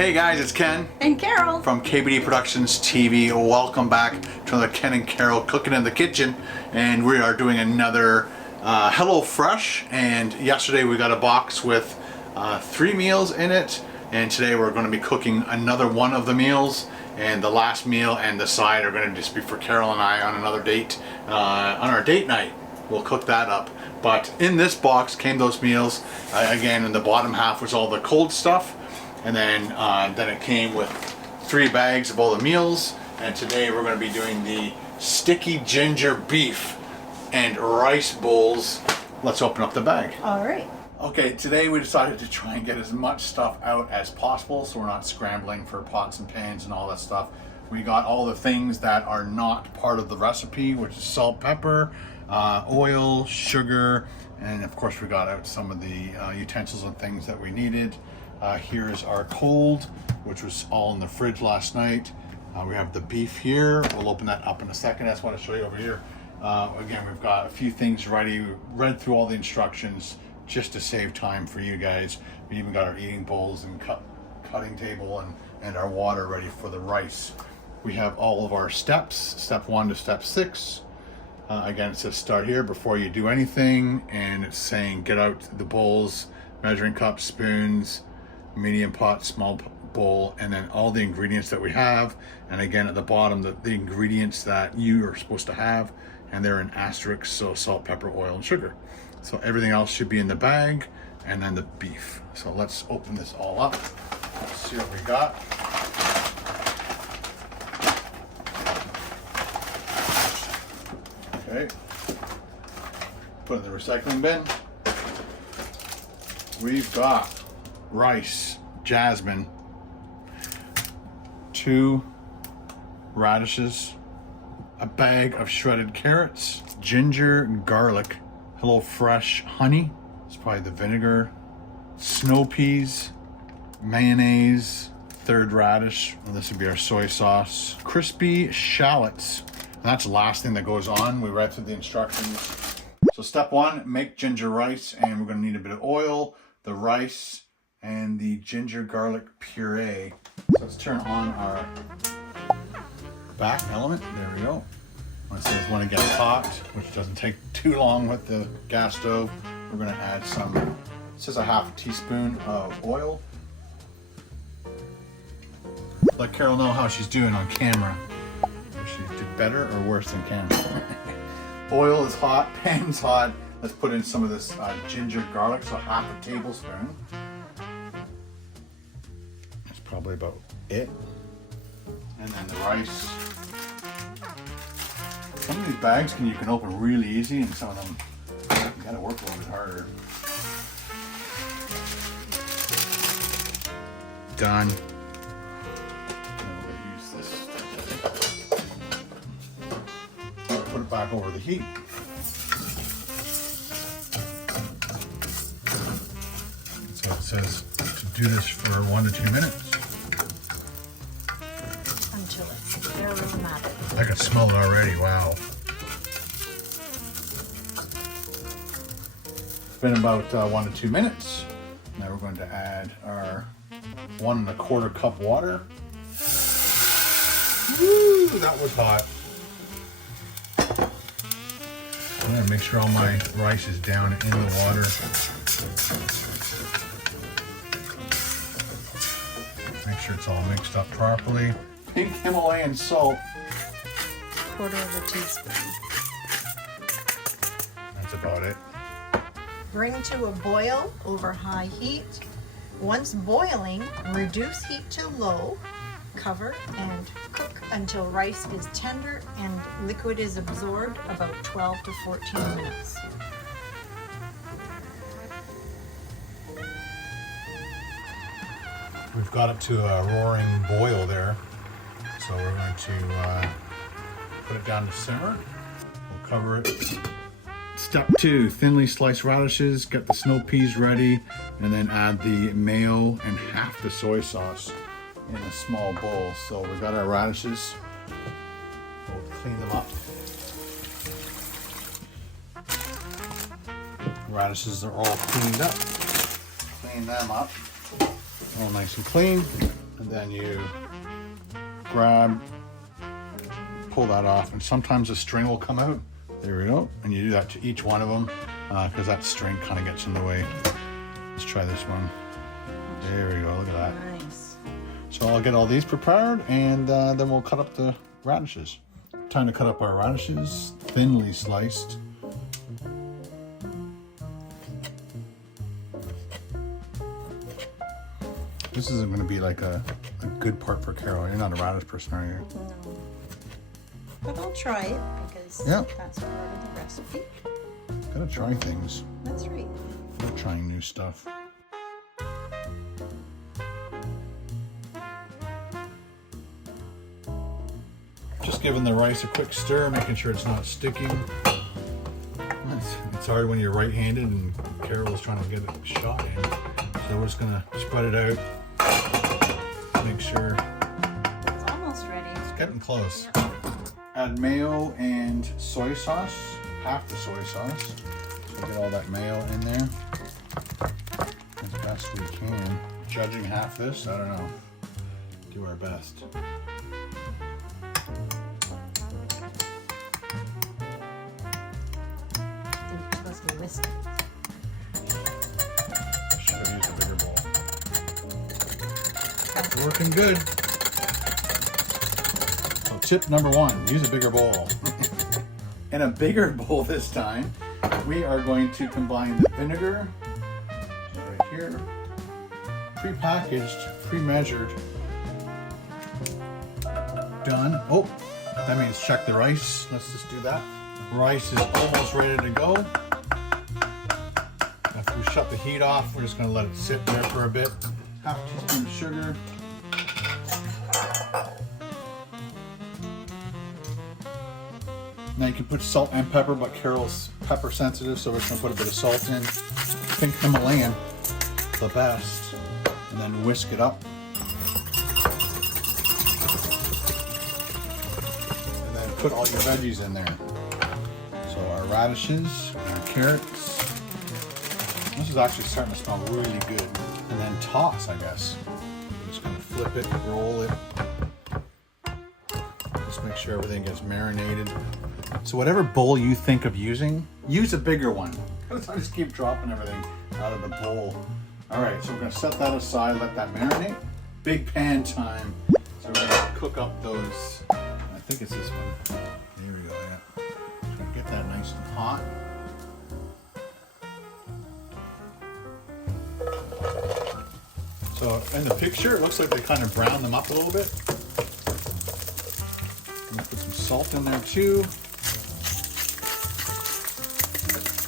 Hey guys, it's Ken and Carol from KBDProductionsTV. Welcome back to another Ken and Carol Cooking in the Kitchen, and we are doing another Hello Fresh. And yesterday we got a box with 3 meals in it, and today we're going to be cooking another one of the meals. And the last meal and the side are going to just be for Carol and I on another date, on our date night. We'll cook that up. But in this box came those meals. Again, in the bottom half was all the cold stuff. And then it came with 3 bags of all the meals. And today we're going to be doing the sticky ginger beef and rice bowls. Let's open up the bag. All right. Okay, today we decided to try and get as much stuff out as possible so we're not scrambling for pots and pans and all that stuff. We got all the things that are not part of the recipe, which is salt, pepper, oil, sugar, and of course we got out some of the utensils and things that we needed. Here's our cold, which was all in the fridge last night. We have the beef here. We'll open that up in a second. That's what I'll show you over here. Again, we've got a few things ready. We read through all the instructions just to save time for you guys. We even got our eating bowls and cutting table and our water ready for the rice. We have all of our steps, step 1 to step 6. Again, it says start here before you do anything, and it's saying get out the bowls, measuring cups, spoons, medium pot, small bowl, and then all the ingredients that we have. And again, at the bottom, the ingredients that you are supposed to have, and they're in asterisks, so salt, pepper, oil, and sugar. So everything else should be in the bag, and then the beef. So let's open this all up. Let's see what we got. Okay. Put in the recycling bin. We've got rice, jasmine, 2 radishes, a bag of shredded carrots, ginger, garlic, Hello Fresh honey, it's probably the vinegar, snow peas, mayonnaise, 3rd radish, well, this would be our soy sauce, crispy shallots. And that's the last thing that goes on. We read through the instructions. So step 1, make ginger rice, and we're going to need a bit of oil, the rice, and the ginger garlic puree. So let's turn on our back element. There we go. When it says when it gets hot, which doesn't take too long with the gas stove, we're going to add some, it says a 1/2 teaspoon of oil. Let Carol know how she's doing on camera. If she did better or worse than camera. Oil is hot, pan's hot. Let's put in some of this ginger garlic, so 1/2 tablespoon. That's probably about it. And then the rice. Some of these bags you can open really easy, and some of them you gotta work a little bit harder. Done. Use this. Put it back over the heat. So it says to do this for 1 to 2 minutes. Until it's very matted. I can smell it already, wow. It's been about 1 to 2 minutes. Now we're going to add our 1 1/4 cup water. Woo, that was hot. I'm gonna make sure all my rice is down in the water. Make sure it's all mixed up properly. Pink Himalayan salt. 1/4 teaspoon. That's about it. Bring to a boil over high heat. Once boiling, reduce heat to low. Cover and cook until rice is tender and liquid is absorbed, about 12 to 14 minutes. We've got it to a roaring boil there. So we're going to put it down to simmer. We'll cover it. Step 2, thinly sliced radishes, get the snow peas ready, and then add the mayo and 1/2 the soy sauce in a small bowl. So we've got our radishes. We'll clean them up. Radishes are all cleaned up. Clean them up. All nice and clean. And then you grab, pull that off, and sometimes the string will come out. There we go. And you do that to each one of them because that string kind of gets in the way. Let's try this one. There we go. Look at that. Nice. So I'll get all these prepared, and then we'll cut up the radishes. Time to cut up our radishes, thinly sliced. This isn't going to be like a good part for Carol. You're not a radish person, are you? No. But I'll try it because Yeah. that's part of the recipe. Gotta try things. That's right. We're trying new stuff. Just giving the rice a quick stir, making sure it's not sticking. It's hard when you're right-handed and Carol's trying to get it shot in. So we're just gonna spread it out. Make sure. It's almost ready. It's getting close. Yeah. Add mayo and soy sauce, half the soy sauce. So get all that mayo in there as best we can. Judging half this, I don't know. Do our best. You're supposed to be whisking. Should have used a bigger bowl. Working good. So tip number 1, use a bigger bowl. In a bigger bowl this time, we are going to combine the vinegar, right here, pre-packaged, pre-measured, done. Oh, that means check the rice. Let's just do that. Rice is almost ready to go. After we shut the heat off, we're just going to let it sit there for a bit. Half a teaspoon of sugar. Now you can put salt and pepper, but Carol's pepper sensitive, so we're just gonna put a bit of salt in. Pink Himalayan, the best. And then whisk it up. And then put all your veggies in there. So our radishes, our carrots. This is actually starting to smell really good. And then toss, I guess. I'm just gonna flip it, roll it. Just make sure everything gets marinated. So whatever bowl you think of using, use a bigger one. I just keep dropping everything out of the bowl. All right, so we're gonna set that aside, let that marinate. Big pan time. So we're gonna cook up those, I think it's this one. Here we go, yeah. Just gonna get that nice and hot. So in the picture, it looks like they kind of brown them up a little bit. I'm gonna put some salt in there too.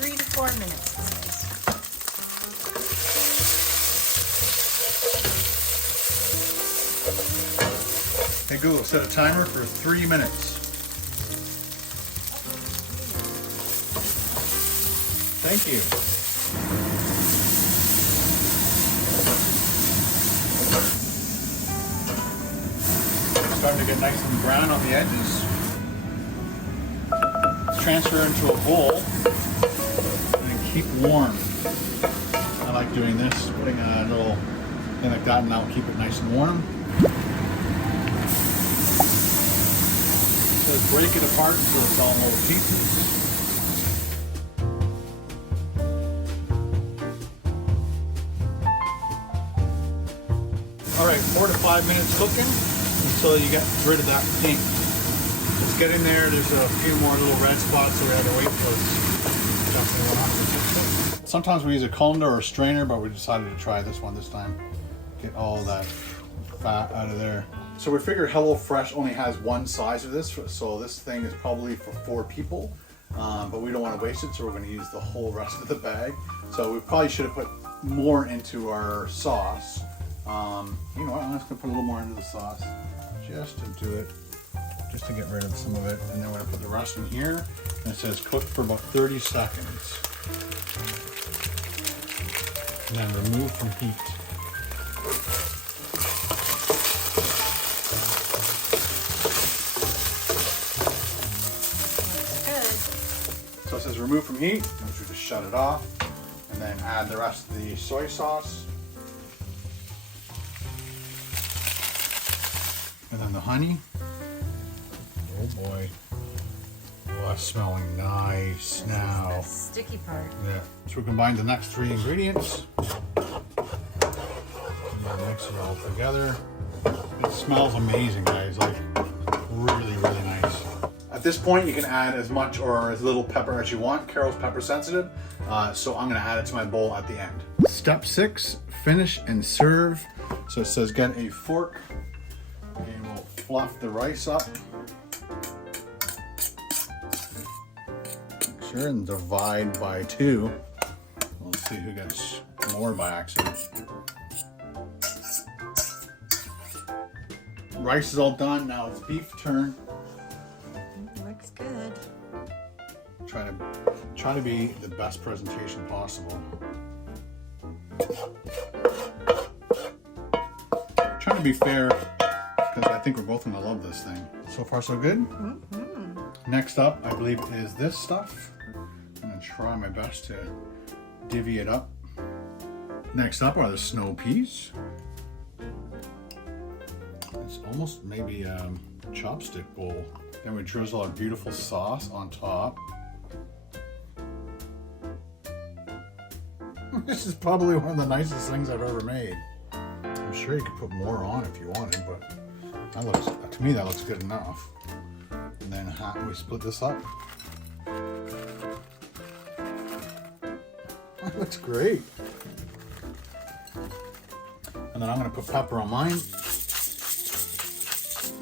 3 to 4 minutes, guys. Hey Google, set a timer for 3 minutes. Thank you. Starting to get nice and brown on the edges. Transfer into a bowl and keep warm. I like doing this, putting a little thing like that, and that'll keep it nice and warm. So break it apart until it's all little pieces. All right, 4 to 5 minutes cooking until you get rid of that pink. Let's get in there. There's a few more little red spots, so we had to wait till it's definitely 100%. Sometimes we use a colander or a strainer, but we decided to try this one this time. Get all that fat out of there. So we figured HelloFresh only has one size of this, so this thing is probably for 4 people, but we don't want to waste it, so we're going to use the whole rest of the bag. So we probably should have put more into our sauce. You know what, I'm just going to put a little more into the sauce, just to do it, just to get rid of some of it. And then we're going to put the rest in here, and it says cook for about 30 seconds. And then remove from heat. So it says remove from heat, and we just shut it off, and then add the rest of the soy sauce. And then the honey. Oh boy. Oh, that's smelling nice now. That's the sticky part. Yeah. So we combine the next 3 ingredients. And mix it all together. It smells amazing, guys. Like really, really nice. At this point, you can add as much or as little pepper as you want. Carol's pepper sensitive, so I'm gonna add it to my bowl at the end. Step 6, finish and serve. So it says get a fork and we'll fluff the rice up. Make sure and divide by 2. We'll see who gets more by accident. Rice is all done. Now it's beef turn. Looks good. Try to be the best presentation possible. Trying to be fair because I think we're both gonna love this thing. So far, so good. Next up, I believe, is this stuff. I'm gonna try my best to divvy it up. Next up are the snow peas. It's almost maybe a chopstick bowl. Then we drizzle our beautiful sauce on top. This is probably one of the nicest things I've ever made. I'm sure you could put more on if you wanted, but that looks, to me, that looks good enough. And then we split this up. That looks great. And then I'm gonna put pepper on mine.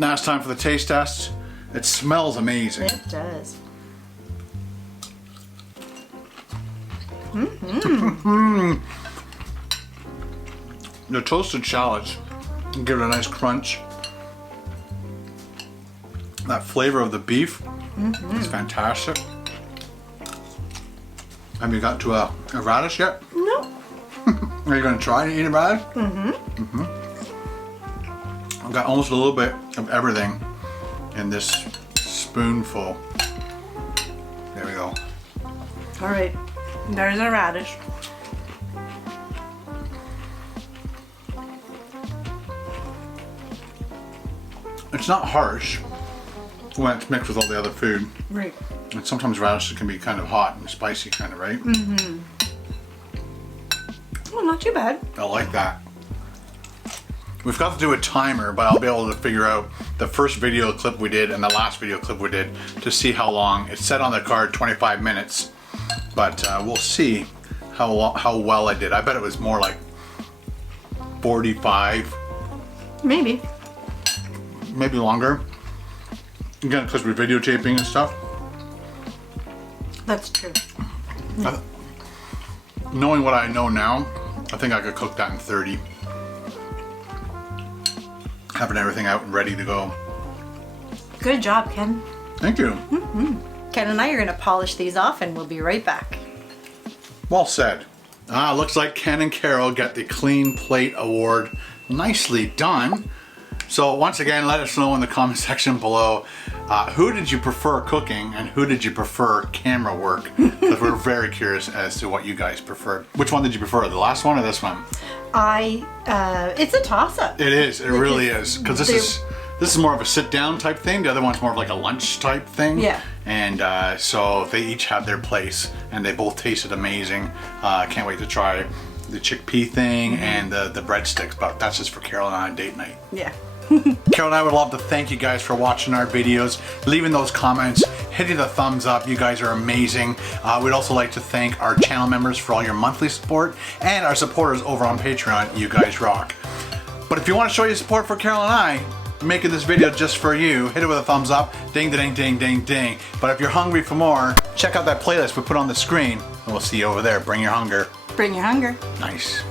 Now it's time for the taste test. It smells amazing. It does. The toasted shallots give it a nice crunch. That flavor of the beef is fantastic. Have you got to a radish yet? No. Are you gonna try and eat a radish? I've got almost a little bit of everything in this spoonful. There we go. All right, there's a radish. It's not harsh when it's mixed with all the other food. Right. And sometimes radishes can be kind of hot and spicy, kind of, right? Well, not too bad. I like that. We've got to do a timer, but I'll be able to figure out the first video clip we did and the last video clip we did to see how long. It said on the card 25 minutes, but we'll see how well I did. I bet it was more like 45. Maybe. Maybe longer. Again, because we're videotaping and stuff. That's true. Knowing what I know now, I think I could cook that in 30. Having everything out and ready to go. Good job, Ken. Thank you. Ken and I are gonna polish these off and we'll be right back. Well said. Looks like Ken and Carol get the Clean Plate Award. Nicely done. So once again, let us know in the comment section below, who did you prefer cooking and who did you prefer camera work? Because we're very curious as to what you guys prefer. Which one did you prefer, the last one or this one? It's a toss-up. It is, it really is. Because this is more of a sit-down type thing. The other one's more of like a lunch type thing. Yeah. And so they each have their place and they both tasted amazing. Can't wait to try the chickpea thing and the breadsticks, but that's just for Carol and I on date night. Yeah. Carol and I would love to thank you guys for watching our videos, leaving those comments, hitting the thumbs up. You guys are amazing. We'd also like to thank our channel members for all your monthly support and our supporters over on Patreon. You guys rock. But if you want to show your support for Carol and I, making this video just for you, hit it with a thumbs up, ding, ding, ding, ding, ding. But if you're hungry for more, check out that playlist we put on the screen and we'll see you over there. Bring your hunger. Bring your hunger. Nice.